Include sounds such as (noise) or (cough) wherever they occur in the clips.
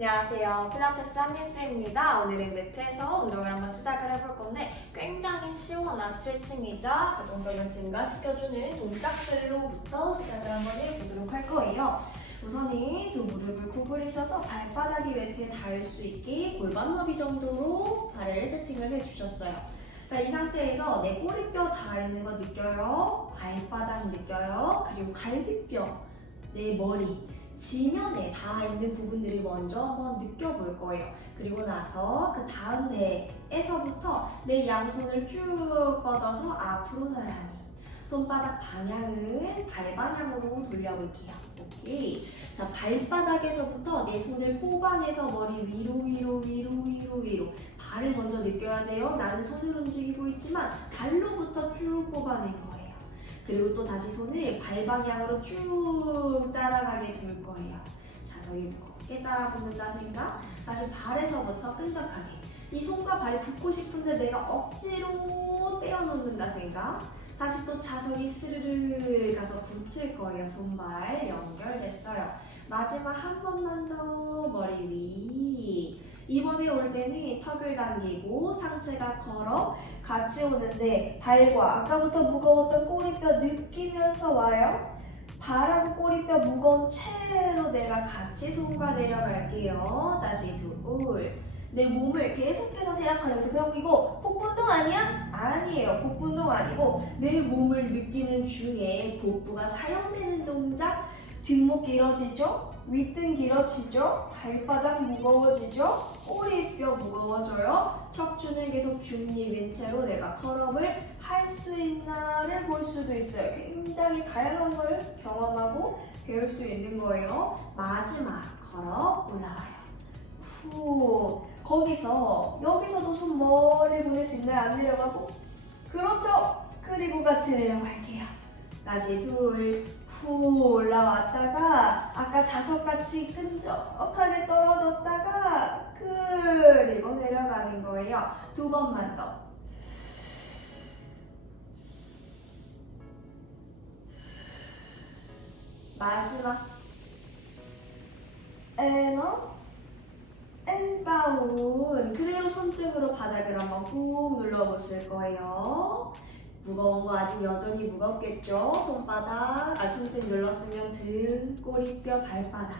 안녕하세요. 필라테스 한님수입니다. 오늘은 매트에서 운동을 한번 시작을 해볼 건데 굉장히 시원한 스트레칭이자 가동성을 증가시켜주는 동작들로부터 시작을 한번 해보도록 할 거예요. 우선은 두 무릎을 구부리셔서 발바닥이 매트에 닿을 수 있게 골반 너비 정도로 발을 세팅을 해주셨어요. 자, 이 상태에서 내 꼬리뼈 닿아 있는 거 느껴요. 발바닥 느껴요. 그리고 갈비뼈, 내 머리, 지면에 닿아 있는 부분들을 먼저 한번 느껴볼 거예요. 그리고 나서 그 다음 뇌에서부터 내 양손을 쭉 뻗어서 앞으로 나란히 손바닥 방향을 발 방향으로 돌려볼게요. 오케이. 자, 발바닥에서부터 내 손을 뽑아내서 머리 위로 위로 위로 위로 위로 발을 먼저 느껴야 돼요. 나는 손을 움직이고 있지만 발로부터 쭉 거예요. 그리고 또 다시 손을 발 방향으로 쭉 따라가게 둘 거예요. 자, 저희 무겁게 따라 붙는다 생각. 다시 발에서부터 끈적하게. 이 손과 발이 붙고 싶은데 내가 억지로 떼어놓는다 생각. 다시 또 자석이 스르르 가서 붙을 거예요. 손발 연결됐어요. 마지막 한 번만 더 머리 위. 이번에 올 때는 턱을 당기고 상체가 걸어 같이 오는데 발과 아까부터 무거웠던 꼬리뼈 느끼면서 와요. 발하고 꼬리뼈 무거운 채로 내가 같이 손과 내려갈게요. 다시 둘. 내 몸을 계속해서 생각하면서 그럼 이거 복부운동 아니야? 아니에요. 복부운동 아니고 내 몸을 느끼는 중에 복부가 사용되는 동작 뒷목 길어지죠? 윗등 길어지죠? 발바닥 무거워지죠? 꼬리뼈 무거워져요? 척추는 계속 중립인 채로 내가 컬업을 할 수 있나를 볼 수도 있어요. 굉장히 다양한 걸 경험하고 배울 수 있는 거예요. 마지막 컬업 올라와요. 후 거기서 여기서도 손 멀리 보낼 수 있나요? 안 내려가고 그렇죠. 그리고 같이 내려갈게요. 다시 둘, 후 올라왔다가 아까 자석같이 끈적하게 떨어졌다가 그리고 내려가는 거예요. 두 번만 더. 마지막 에너 엔다운 그대로 손등으로 바닥을 한번 꾹 눌러보실 거예요. 무거운 거 아직 여전히 무겁겠죠? 손바닥, 아 손등 눌렀으면 등, 꼬리뼈, 발바닥.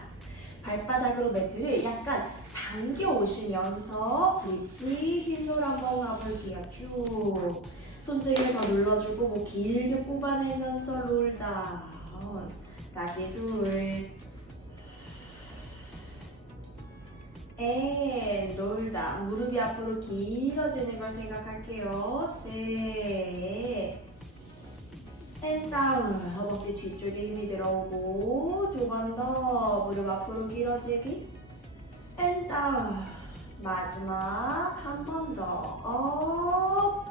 발바닥으로 매트를 약간 당겨 오시면서 브릿지 힐로 한번 가볼게요. 쭉. 손등을 더 눌러주고 뭐 길게 뽑아내면서 롤다운. 다시 둘. 앤 롤다. 무릎이 앞으로 길어지는 걸 생각할게요. 셋앤 다운 허벅지 뒤쪽에 힘이 들어오고 두 번 더. 무릎 앞으로 길어지기. 앤 다운 마지막 한 번 더. 업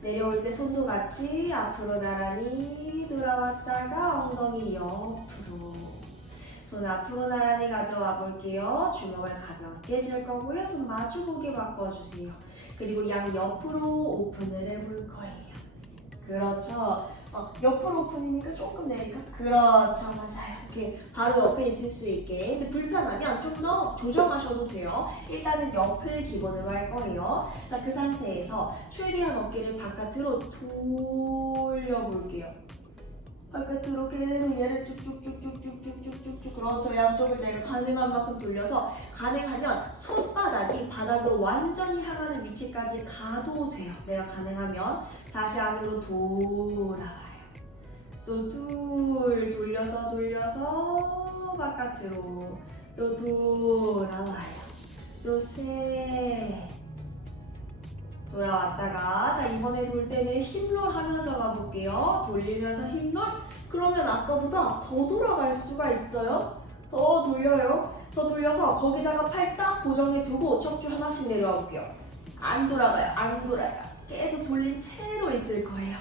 내려올 때 손도 같이 앞으로 나란히 돌아왔다가 엉덩이 옆으로 손 앞으로 나란히 가져와 볼게요. 주먹을 가볍게 쥘 거고요. 손 마주 보게 바꿔주세요. 그리고 양 옆으로 오픈을 해볼 거예요. 그렇죠. 어, 옆으로 오픈이니까 조금 내릴까? 그렇죠. 맞아요. 이렇게 바로 옆에 있을 수 있게. 근데 불편하면 좀 더 조정하셔도 돼요. 일단은 옆을 기본으로 할 거예요. 자, 그 상태에서 최대한 어깨를 바깥으로 돌려볼게요. 바깥으로 계속 얘를 쭉쭉쭉쭉쭉쭉쭉쭉 그렇죠. 양쪽을 내가 가능한 만큼 돌려서 가능하면 손바닥이 바닥으로 완전히 향하는 위치까지 가도 돼요. 내가 가능하면 다시 안으로 돌아와요. 또 둘 돌려서 돌려서 바깥으로 또 돌아와요. 또셋 돌아왔다가 자 이번에 돌 때는 힙롤 하면서 가볼게요. 돌리면서 힙롤? 그러면 아까보다 더 돌아갈 수가 있어요? 더 돌려요? 더 돌려서 거기다가 팔 딱 고정해 두고 척추 하나씩 내려와 볼게요. 안 돌아가요. 안 돌아요. 계속 돌린 채로 있을 거예요.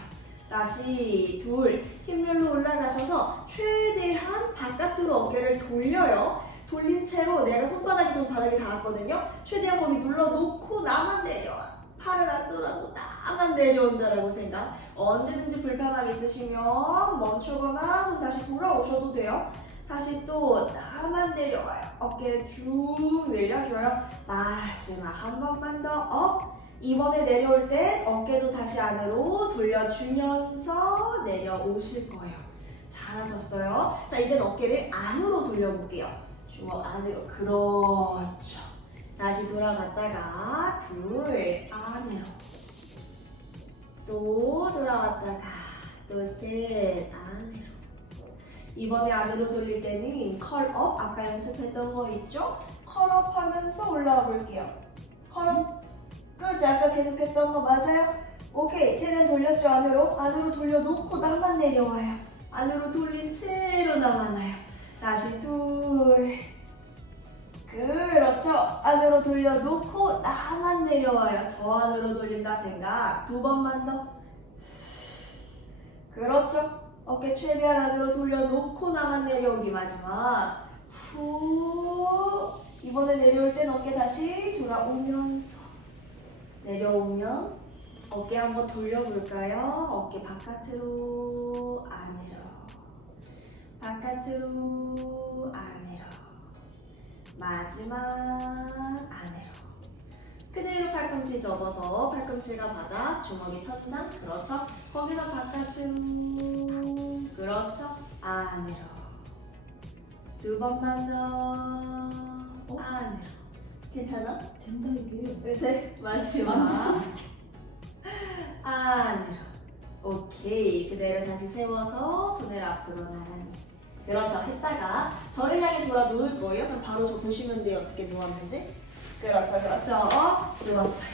다시 둘 힙롤로 올라가셔서 최대한 바깥으로 어깨를 돌려요. 돌린 채로 내가 손바닥이 좀 바닥에 닿았거든요. 최대한 거기 눌러놓고 나만 내려와 팔을 안 돌아고 나만 내려온다라고 생각. 언제든지 불편함 있으시면 멈추거나 다시 돌아오셔도 돼요. 다시 또 나만 내려와요. 어깨를 쭉 늘려줘요. 마지막 한 번만 더 업. 이번에 내려올 땐 어깨도 다시 안으로 돌려주면서 내려오실 거예요. 잘하셨어요. 자, 이젠 어깨를 안으로 돌려볼게요. 쭉 안으로. 그렇죠. 다시 돌아갔다가 둘 안으로. 또 돌아갔다가 또셋 안으로. 이번에 안으로 돌릴 때는 컬업 아까 연습했던 거 있죠? 컬업 하면서 올라와 볼게요. 컬업 그렇지 아까 계속했던 거 맞아요? 오케이 최대한 돌렸죠 안으로 안으로 돌려놓고 나만 내려와요. 안으로 돌린 채로 나만 와요. 다시 둘 그렇죠. 안으로 돌려놓고 나만 내려와요. 더 안으로 돌린다 생각. 두 번만 더. 그렇죠. 어깨 최대한 안으로 돌려놓고 나만 내려오기 마지막 후 이번에 내려올 땐 어깨 다시 돌아오면서 내려오면 어깨 한번 돌려볼까요? 어깨 바깥으로 안으로. 바깥으로 안으로 마지막 안으로. 그대로 팔꿈치 접어서 팔꿈치가 바닥 주먹이 첫장. 그렇죠? 거기서 바깥으로. 그렇죠? 안으로. 두 번만 더. 안으로. 괜찮아? 된다 이게. 네 마지막. (laughs) 안으로. 오케이. 그대로 다시 세워서 손을 앞으로 나란히 그렇죠. 했다가 저를 향해 돌아 누울 거예요. 그럼 바로 저 보시면 돼요. 어떻게 누웠는지. 그렇죠 그렇죠. 어, 누웠어요.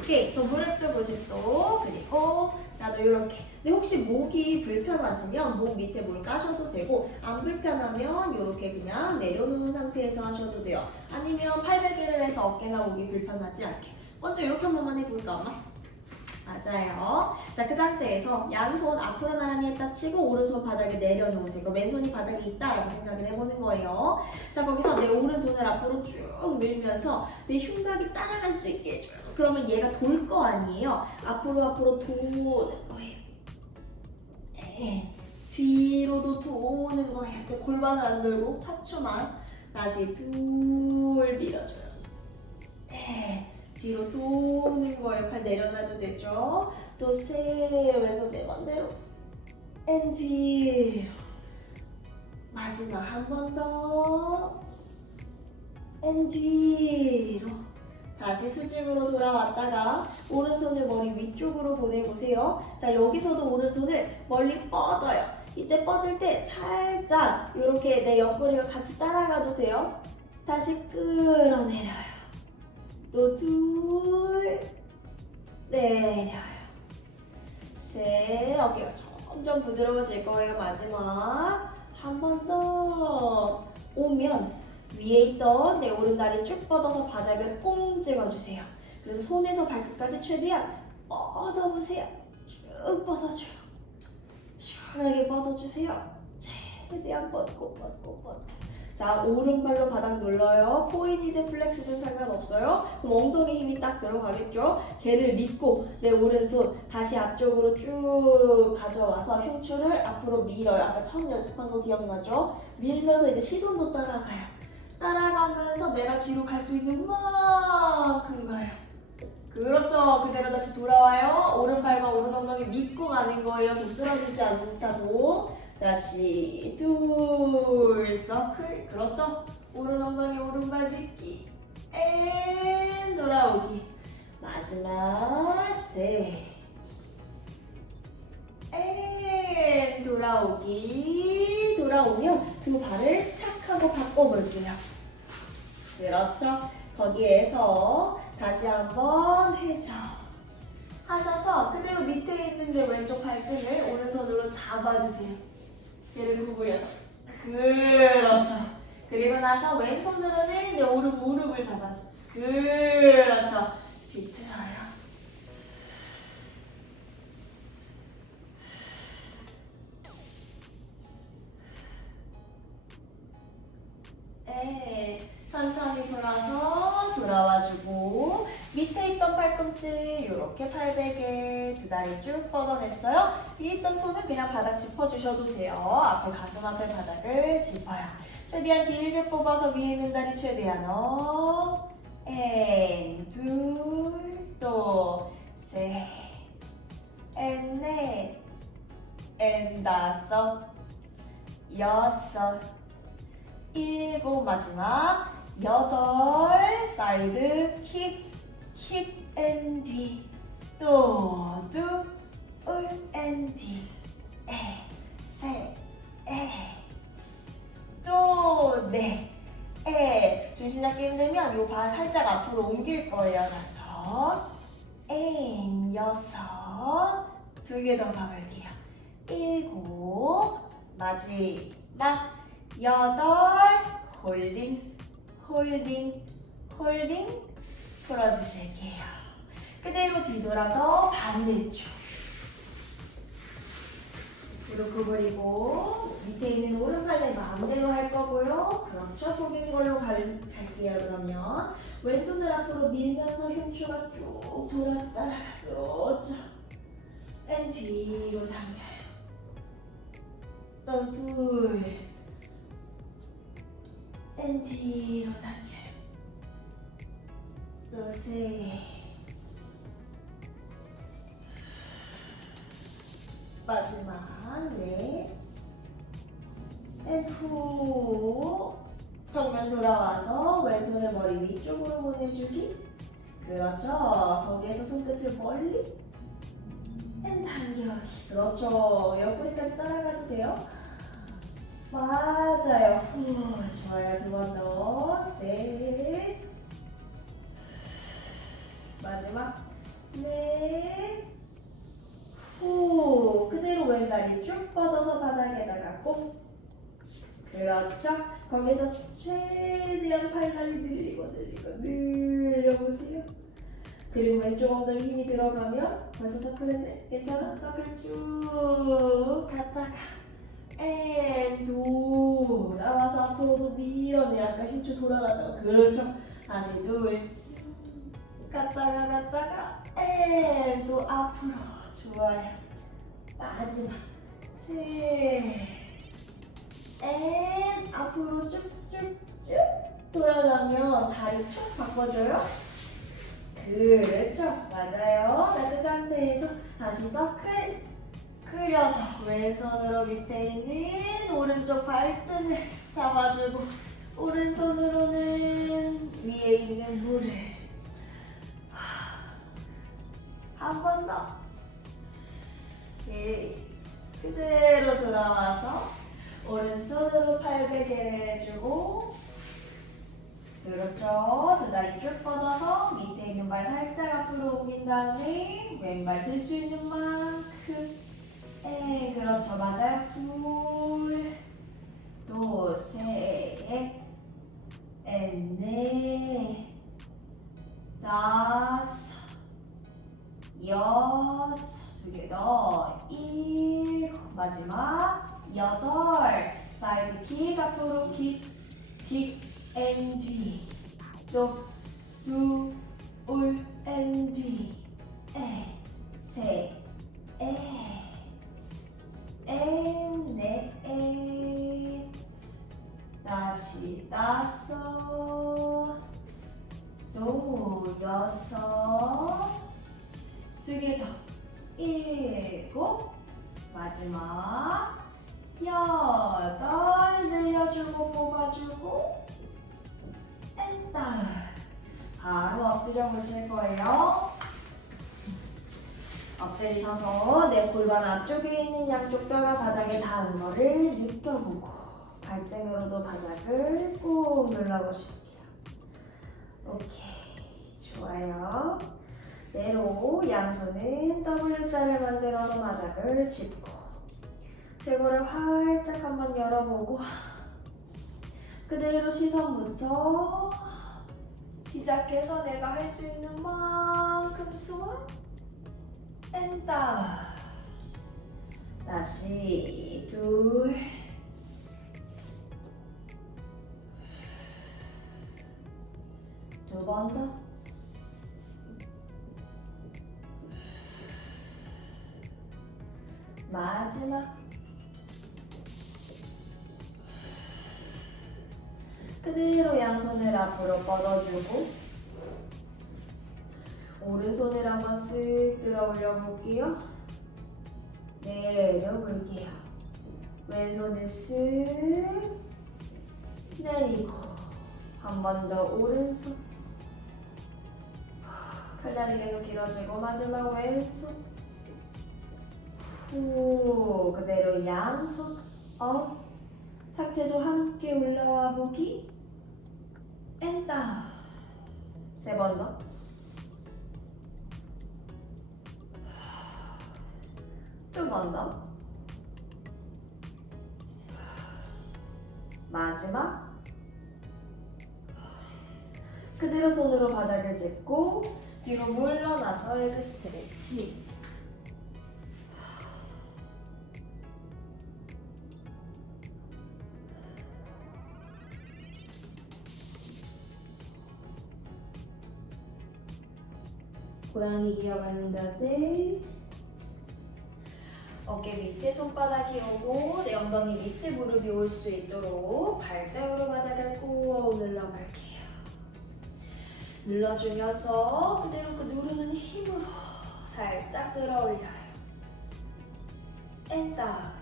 오케이. 저 무릎 도 90도 그리고 나도 이렇게. 근데 혹시 목이 불편하시면 목 밑에 뭘 까셔도 되고 안 불편하면 이렇게 그냥 내려놓은 상태에서 하셔도 돼요. 아니면 팔베개를 해서 어깨나 목이 불편하지 않게. 먼저 이렇게 한 번만 해볼까 엄마? 맞아요. 자, 그 상태에서 양손 앞으로 나란히 했다 치고 오른손 바닥에 내려놓으시고 왼손이 바닥에 있다라고 생각을 해보는 거예요. 자, 거기서 내 오른손을 앞으로 쭉 밀면서 내 흉곽이 따라갈 수 있게 해줘요. 그러면 얘가 돌 거 아니에요. 앞으로 앞으로 도는 거예요. 에, 뒤로도 도는 거예요. 골반을 안 돌고 척추만 다시 둘 밀어줘요. 네. 뒤로 도는 거예요. 팔 내려놔도 되죠. 또 세, 왼손 내 맘대로. 앤 뒤로. 마지막 한 번 더. 앤 뒤로. 다시 수직으로 돌아왔다가 오른손을 머리 위쪽으로 보내보세요. 자, 여기서도 오른손을 멀리 뻗어요. 이때 뻗을 때 살짝 이렇게 내 옆구리가 같이 따라가도 돼요. 다시 끌어내려요. 또둘 내려요. 셋 어깨가 점점 부드러워질 거예요 마지막. 한 번 더 오면 위에 있던 내 오른다리 쭉 뻗어서 바닥을 꽁 찍어주세요. 그래서 손에서 발끝까지 최대한 뻗어보세요. 쭉 뻗어줘요. 시원하게 뻗어주세요. 최대한 뻗고 뻗고 뻗고 자 오른발로 바닥 눌러요. 포인이든 플렉스든 상관없어요. 그럼 엉덩이 힘이 딱 들어가겠죠? 걔를 믿고 내 오른손 다시 앞쪽으로 쭉 가져와서 흉추를 앞으로 밀어요. 아까 처음 연습한 거 기억나죠? 밀면서 이제 시선도 따라가요. 따라가면서 내가 뒤로 갈 수 있는 만큼 가요. 그렇죠. 그대로 다시 돌아와요. 오른팔과 오른 엉덩이 믿고 가는 거예요. 더 쓰러지지 않다고 다시 둘 서클. 그렇죠? 오른 엉덩이 오른발 빗기. 앤 돌아오기. 마지막 셋앤 돌아오기. 돌아오면 두 발을 착 하고 바꿔볼게요. 그렇죠? 거기에서 다시 한번 회전. 하셔서 그대로 밑에 있는 게 왼쪽 발등을 오른손으로 잡아주세요 얘를 구부려서. 그렇죠. 그리고 나서 왼손으로는 내 오른 무릎을 잡아줘. 그렇죠. 비틀어요. 에 천천히 돌아서 돌아와주고 밑에 있던 팔꿈치 이렇게 팔베개 두 다리 쭉 뻗어냈어요. 위에 있던 손은 그냥 바닥 짚어주셔도 돼요. 앞에 가슴 앞에 바닥을 짚어요. 최대한 길게 뽑아서 위에 있는 다리 최대한 업. 앤, 둘, 또, 셋, 앤, 넷, 앤, 다섯, 여섯, 일곱, 마지막, 여덟, 사이드, 킥, 킥, 앤, 뒤, 또, 두, 울, 앤, 뒤, 에, 셋, 에, 또, 넷, 에, 중심 잡기 힘들면 요 발 살짝 앞으로 옮길 거예요. 다섯, 앤, 여섯, 두 개 더 가볼게요. 일곱, 마지막, 여덟, 홀딩, 홀딩, 홀딩, 풀어주실게요. 그대로 뒤돌아서 반대쪽. 무릎 구부리고 밑에 있는 오른팔을 마음대로 할 거고요. 그렇죠. 포긴 걸로 갈, 갈게요. 그러면 왼손을 앞으로 밀면서 흉추가 쭉 돌아서 따라. 그렇죠. 앤 뒤로 당겨요. 또 둘. 앤 뒤로 당겨 셋. 마지막 네. 앤후 정면 돌아와서 왼손을 머리 위쪽으로 보내주기. 그렇죠. 거기에서 손끝을 멀리. 앤 당겨기 그렇죠. 옆구리까지 따라가도 돼요. 맞아요. 후 좋아요. 두 번 더. 셋 마지막 넷 후, 그대로 왼다리 쭉 뻗어서 바닥에다가 꼭. 그렇죠. 거기서 최대한 팔다리 늘리고 늘리고 늘려보세요. 그리고 왼쪽 엉덩이 힘이 들어가면 벌써 서클했네. 괜찮아. 서클 쭉 갔다가 앤 돌아와서 앞으로도 밀어내. 아까 흉추 돌아갔다가 그렇죠. 다시 둘 갔다가 갔다가 앤또 앞으로 좋아요. 마지막 셋. 앤 앞으로 쭉쭉쭉 돌아가면 다리 쭉 바꿔줘요. 그렇죠. 맞아요. 자, 그 상태에서 다시 서클 그려서 왼손으로 밑에 있는 오른쪽 발등을 잡아주고 오른손으로는 위에 있는 물을 한 번 더. 예, 그대로 돌아와서 오른손으로 팔베개를 해주고 그렇죠. 두 다리 쭉 뻗어서 밑에 있는 발 살짝 앞으로 옮긴 다음에 왼발 들 수 있는 만큼 에 그렇죠. 맞아요. 둘, 또 셋, 에, 넷, 다섯, 여섯, 두 개. 더, 일곱, 마지막 여덟, 사이드 킥 앞으로 킥, 킥, 앤 뒤, 또, 두, 울, 앤 뒤, 에, 세, 에, 골반 앞쪽에 있는 양쪽 뼈가 바닥에 닿은 거를 느껴보고 발등으로도 바닥을 꾹 눌러보실게요. 오케이. 좋아요. 내로 양손은 W자를 만들어서 바닥을 짚고 쇄골을 활짝 한번 열어보고 그대로 시선부터 시작해서 내가 할 수 있는 만큼 숨을 뺀다 다시 둘 두 번 더. 마지막. 그대로 양손을 앞으로 뻗어주고 오른손을 한번 쓱 들어 올려 볼게요. 내려 볼게요. 왼손을 쓱 내리고 한 번 더 오른손. 팔다리 계속 길어지고 마지막 왼손. 후 그대로 양손. 업 상체도 함께 올라와 보기. 엔다. 세번 더 더 마지막? 그대로 손으로 바닥을 짚고 뒤로 물러나서 에그 스트레치. 고양이 기어가는 자세 어깨 밑에 손바닥이 오고 내 엉덩이 밑에 무릎이 올 수 있도록 발등으로 바닥을 꾹 눌러볼게요. 눌러주면서 그대로 그 누르는 힘으로 살짝 들어 올려요. 엔다.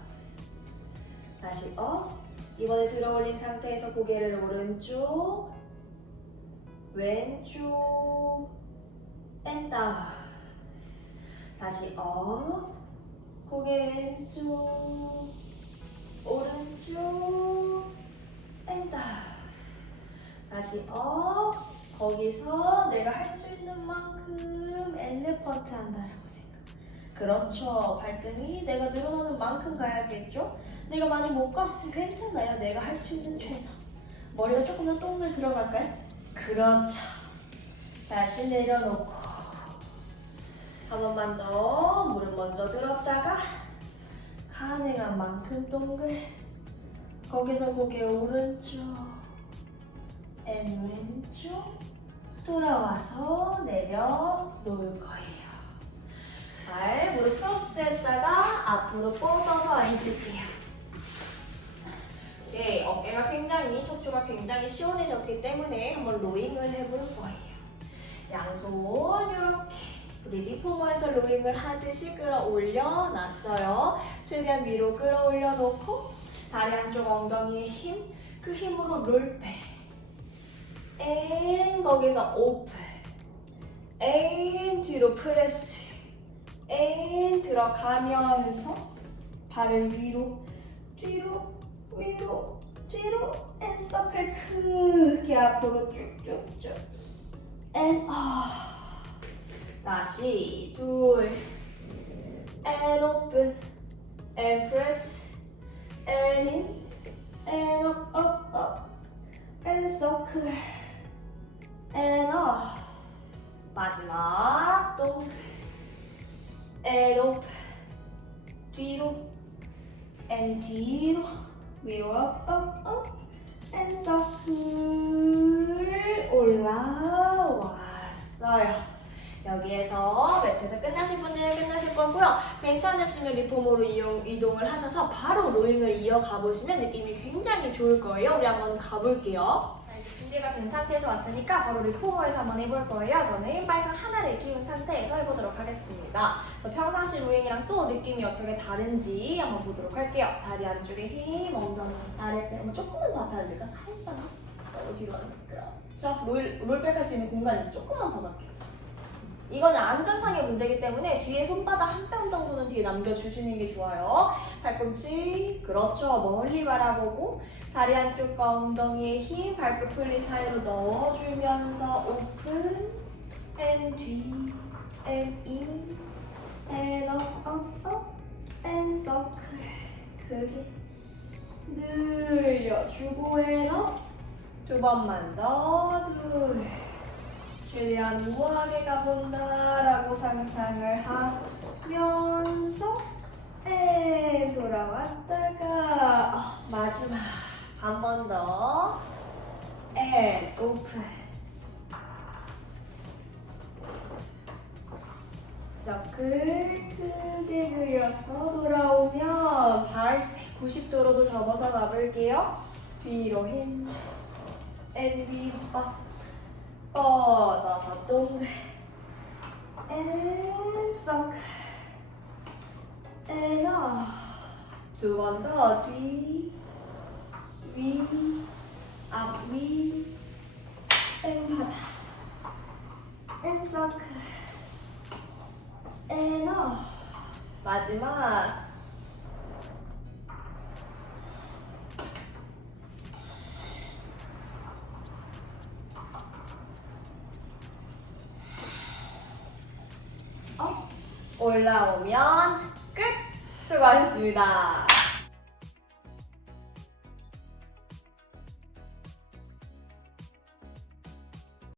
다시 업. 이번에 들어 올린 상태에서 고개를 오른쪽, 왼쪽, 엔다. 다시 업. 고개 왼쪽, 오른쪽, 엔다. 다시 업. 거기서 내가 할 수 있는 만큼 엘리펀트 한다라고 생각. 그렇죠. 발등이 내가 늘어나는 만큼 가야겠죠? 내가 많이 못 가? 괜찮아요. 내가 할 수 있는 최선. 머리가 조금 더 동글 들어갈까요? 그렇죠. 다시 내려놓고 한 번만 더 무릎 먼저 들었다가 가능한 만큼 동글. 거기서 고개 오른쪽 앤 왼쪽 돌아와서 내려 놓을 거예요. 발 무릎 크로스 했다가 앞으로 뻗어서 앉을게요. 네, 어깨가 굉장히 척추가 굉장히 시원해졌기 때문에 한번 로잉을 해볼 거예요. 양손 이렇게 우리 리포머에서 로잉을 하듯이 끌어올려 놨어요. 최대한 위로 끌어올려 놓고 다리 한쪽 엉덩이에 힘, 그 힘으로 롤백. 앤 거기서 오픈. 앤 뒤로 프레스. 앤 들어가면서 발을 위로, 뒤로, 위로, 뒤로. 앤 서클 크게 앞으로 쭉쭉쭉. 앤 아. 다시 둘 and open and press and in and up up up and circle and up 마지막 동글 and open 뒤로 and 뒤로 위로 up up up and circle 올라왔어요 여기에서 매트에서 끝나신 분은 끝나실 거고요. 괜찮으시면 리폼으로 이용, 이동을 하셔서 바로 로잉을 이어가 보시면 느낌이 굉장히 좋을 거예요. 우리 한번 가볼게요. 준비가 된 상태에서 왔으니까 바로 리포머에서 한번 해볼 거예요. 저는 발등 하나를 키운 상태에서 해보도록 하겠습니다. 평상시 로잉이랑 또 느낌이 어떻게 다른지 한번 보도록 할게요. 다리 안쪽에 힘, 엉덩이 아래 빼. 조금만 더 앞에 앉을까? 살짝 너무 뒤로 가는 그렇죠. 롤, 롤백 할 수 있는 공간이. 조금만 더 갈게요. 이거는 안전상의 문제이기 때문에 뒤에 손바닥 한 뼘 정도는 뒤에 남겨주시는 게 좋아요. 팔꿈치, 그렇죠. 멀리 바라보고 다리 한쪽과 엉덩이에 힘, 발끝 풀리 사이로 넣어주면서 오픈, 앤 뒤, 앤 인, 앤 업, 업, 업, 앤 서클. 크게 늘려주고 앤 업. 두 번만 더, 둘. 최대한 우아하게 가본다라고 상상을 하면서 에 돌아왔다가 어, 마지막 한 번 더. 앤 오픈. 서클 크게 그려서 돌아오면 발 90도로도 접어서 가볼게요. 뒤로 힌지 앤디 업 뻗어서 동글 앤 서클 앤 업. 두번 더. 뒤, 위, 앞, 위, 땡 바닥, 앤 서클, 앤 업. 마지막. 업. 올라오면 끝! 수고하셨습니다.